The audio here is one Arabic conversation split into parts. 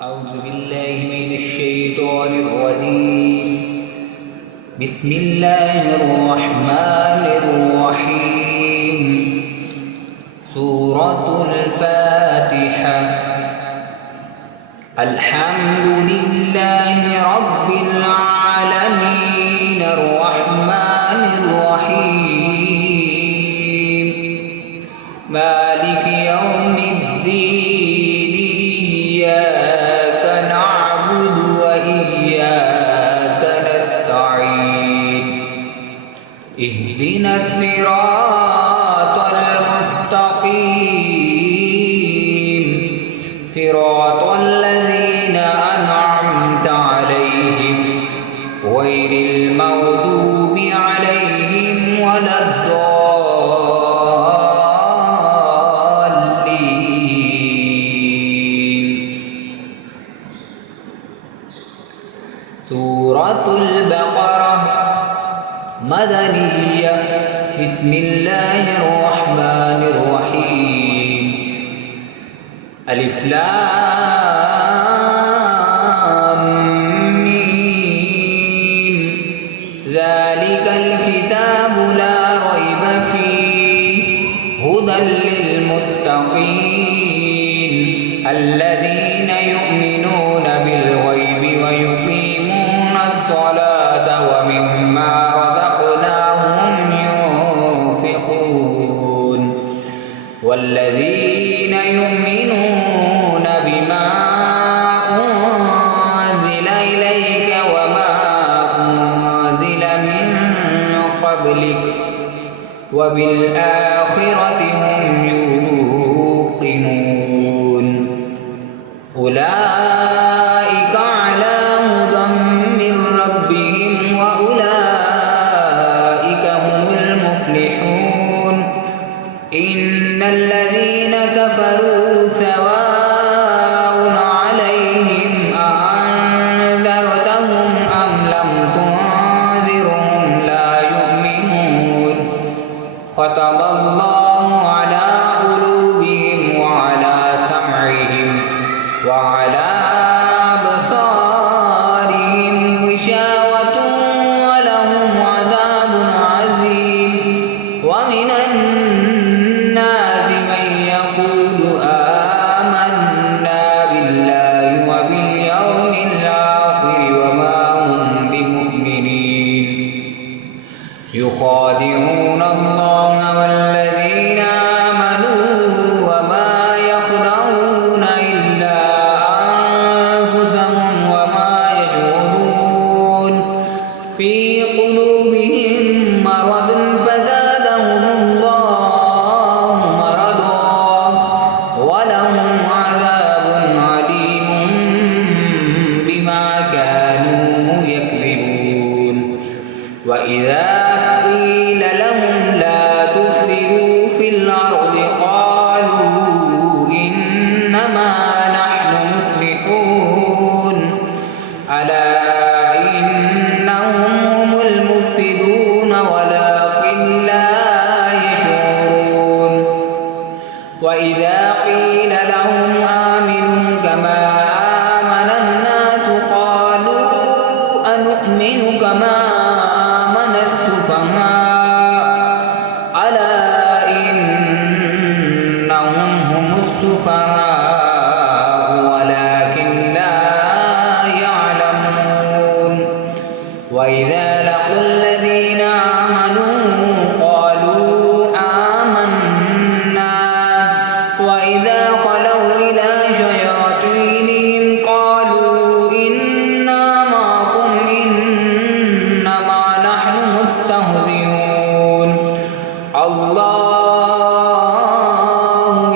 أعوذ بالله من الشيطان الرجيم. بسم الله الرحمن الرحيم. سورة الفاتحة. الحمد لله رب العالمين الرحمن الرحيم مالك يوم الدين. إياك نعبد وإياك نستعين. اهدنا الصراط المستقيم صراط الذين أنعمت عليهم غير المغضوب عليهم ولا الضالين. سورة البقرة مدنية. بسم الله الرحمن الرحيم. ألف لام ميم. ذلك الكتاب لا ريب فيه هدى للمتقين الذين يؤمنون بالغيب ويقيمون الصلاة ومما رزقناهم ينفقون والذين يؤمنون بما أنزل إليك وما أنزل من قبلك وبالآخرة هم يوقنون. أولئك على هدى من ربهم وأولئك هم المفلحون. إن الذين كفروا سواء عليهم أأنذرتهم أم لم تنذرهم لا يؤمنون. ختم الله على قلوبهم وعلى سمعهم وعلى أبصارهم غشاوة ولهم عذاب عظيم. ومن الناس من يقول آمنا بالله وباليوم الآخر وما هم بمؤمنين. يخادعون الله والذين آمنوا وما يخدعون إلا أنفسهم وما يشعرون. في قلوبهم مرض فزادهم الله مرضا ولهم عذاب عليم بما كانوا يكذبون. وإذا قيل لهم لا تفسدوا في الأرض قالوا إنما نحن مصلحون. ألا إنهم هم المفسدون ولكن لا يشعرون. وإذا قيل لهم آمنوا كما آمن الناس قالوا أنؤمن كما آمن السفهاء. ألا إنهم هم السفهاء ولكن لا يعلمون. وإذا لقوا الذين آمنوا قالوا آمنا وإذا خلوا إلى شياطينهم قالوا إنا معكم إنما نحن مستهزئون. الله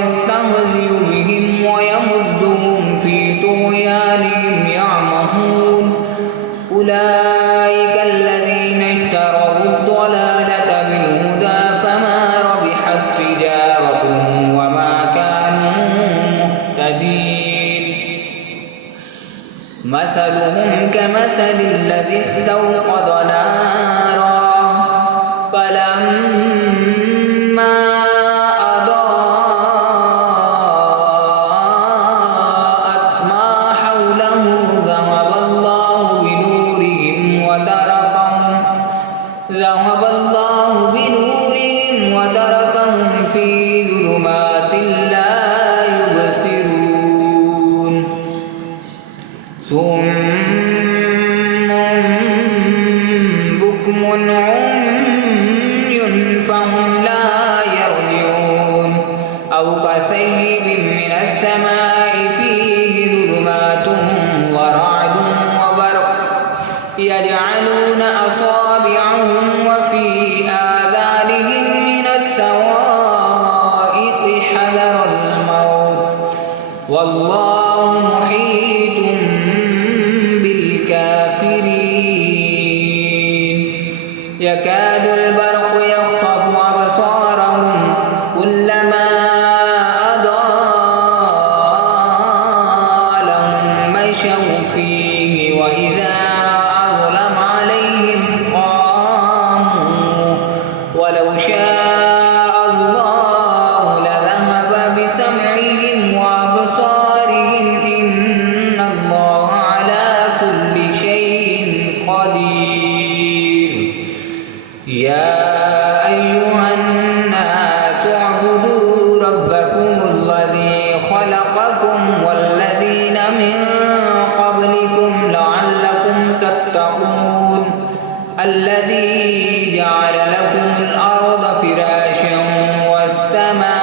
يستهزئ بهم ويمدهم في طغيانهم يعمهون. أولئك الذين اشتروا الضلالة بالهدى فما ربحت تجارتهم وما كانوا مهتدين. مثلهم كمثل الذي استوقد نارا فلما أضاءت ما حوله والله محيط بالكافرين يكاد البرق يخطف أبصارهم كلما أضاء لهم مشوا فيه وإذا أظلم عليهم قاموا ولو شاء الله لذهب بسمعهم وأبصارهم إن الله على كل شيء قدير يا أيها الناس اعبدوا ربكم الذي خلقكم والذين من قبلكم لعلكم تتقون الذي جعل لكم الأرض فراشا والسماء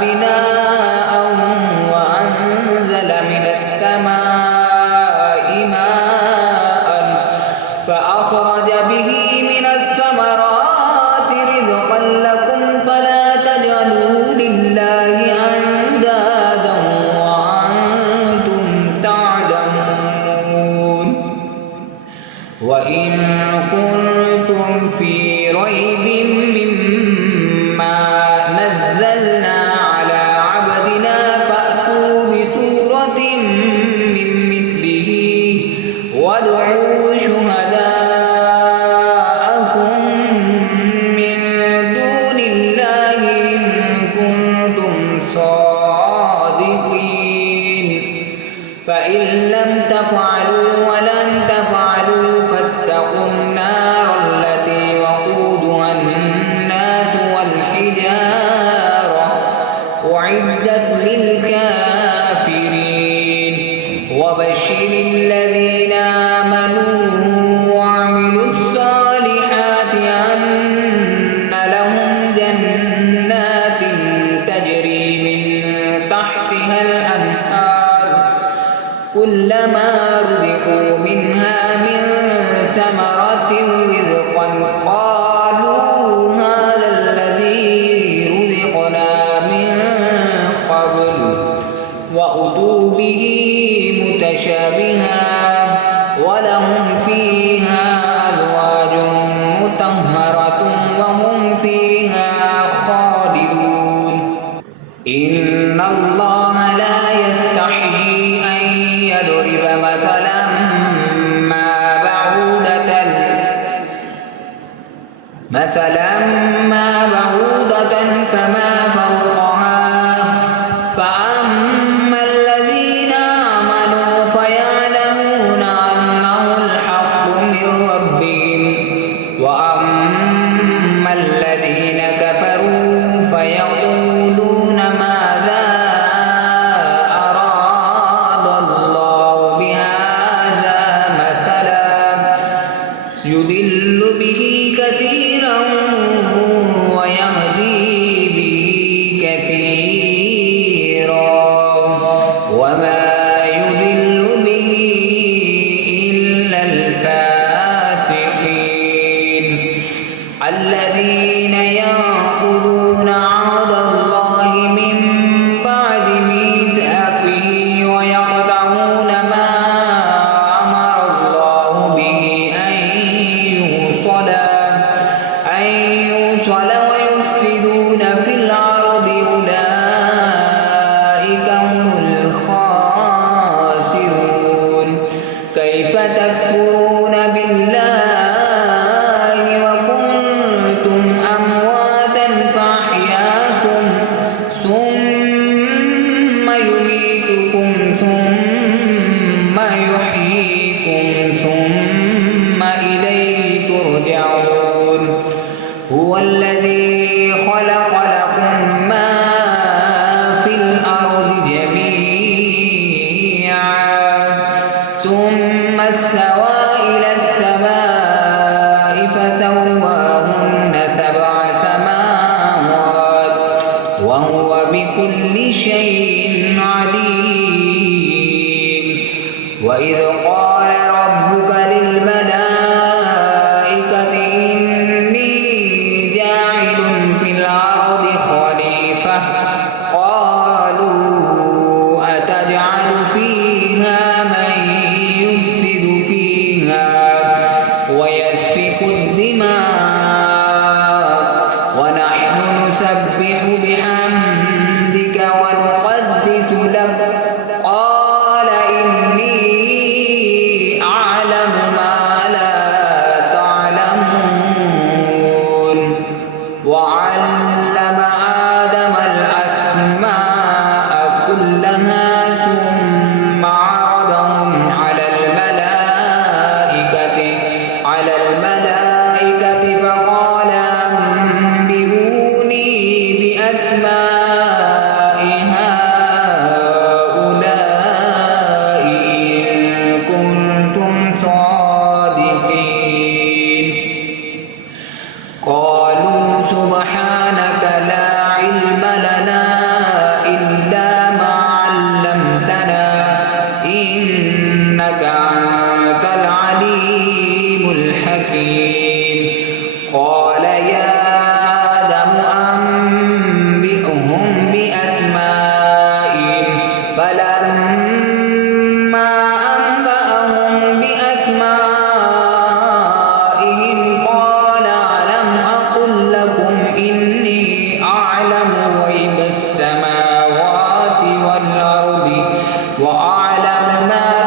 بناء وأنزل من السماء ماء فأخرج به من الثمرات رزقا لكم فلا تجعلوا لله أندادا وأنتم تعلمون وإن كنتم في ريب مما نزلنا على عبدنا فأتوا بسورة من مثله وادعوا شهداءكم من دون الله إن كنتم صادقين فإن لم تفعلوا ولن تفعلوا فاتقوا النار التي وقودها الناس والحجارة أعدت للكافرين وبشر الذين آمنوا وعملوا الصالحات أن لهم جنات تجري من تحتها الأنهار كلما رزقوا منها من ثمرة رزقا قالوا هذا الذي رزقنا من قبل وأتوا به متشابها ولهم فيها أزواج مطهرة وهم فيها خالدون إن الله لا يستحيي أن يضرب مثلا ما بعودة فما فوقها فأما الذين آمنوا فيعلمون أنه الحق من ربهم وأما الذين كفروا فيقولون ماذا أراد الله بهذا مثلا يضل به كثيرا ويهدي به كثيرا وما يضل به إلا الفاسقين الذين ينقضون عهد الله من بعد ميثاقه ويقطعون ما أمر الله به أن يوصل ويفسدون في الأرض أولئك هم الخاسرون كيف تكفرون بالله وكنتم أمواتا فأحياكم ثم يميتكم ثم يحييكم ثم إليه ترجعون هو الذي خلق لكم ما في الأرض جميعا ثم استوى إلى السماء فسواهن سبع سماوات وهو بكل شيء عليم وإذ قال ربك للملائكة إني جاعل في الأرض خليفة قالوا قال إني أعلم ما لا تعلمون وعلم آدم الأسماء كلها ثم عرضهم على الملائكة فقال أنبئوني بأسماء هؤلاء إن كنتم صادقين قالوا سبحانك لا علم لنا إلا ما علمتنا إنك أنت العليم الحكيم قال يا آدم أنبئهم بأسمائهم فلما أنبأهم بأسمائهم قال ألم أقل لكم إني أعلم غيب السماوات والأرض وأعلم ما